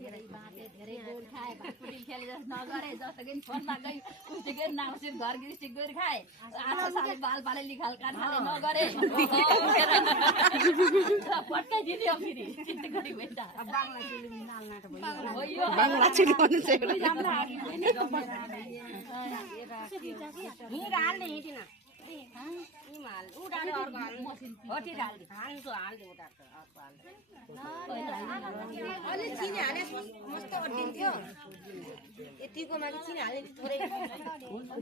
धेरै गोर खाए भातपुरी खेले जस्तो नगरे जस्तो कि फोनमा गई कुस्ती गरी नाउसिर घर गृहस्थी गरी खाए आठ साले बाल पाले लिखाल काठाले नगरे पट्टै दिदियो फेरि चित्त गरी बेटा बाङ्ला चिलिम नाल्ना त भयो बाङ्ला चिलिम भन्नु चाहिँ हिँड हाल्ने हिँडिन हिमाल उडाले अर्को हाल्नु होटी हाल्दे हाल्छु हाल्दे उडाले अर्को हाल्दे अलि चिनी हाले मस्त अड्डिन्थ्यो यतिकोमा चाहिँ चिनी हाल्ने थोरै हुन्छ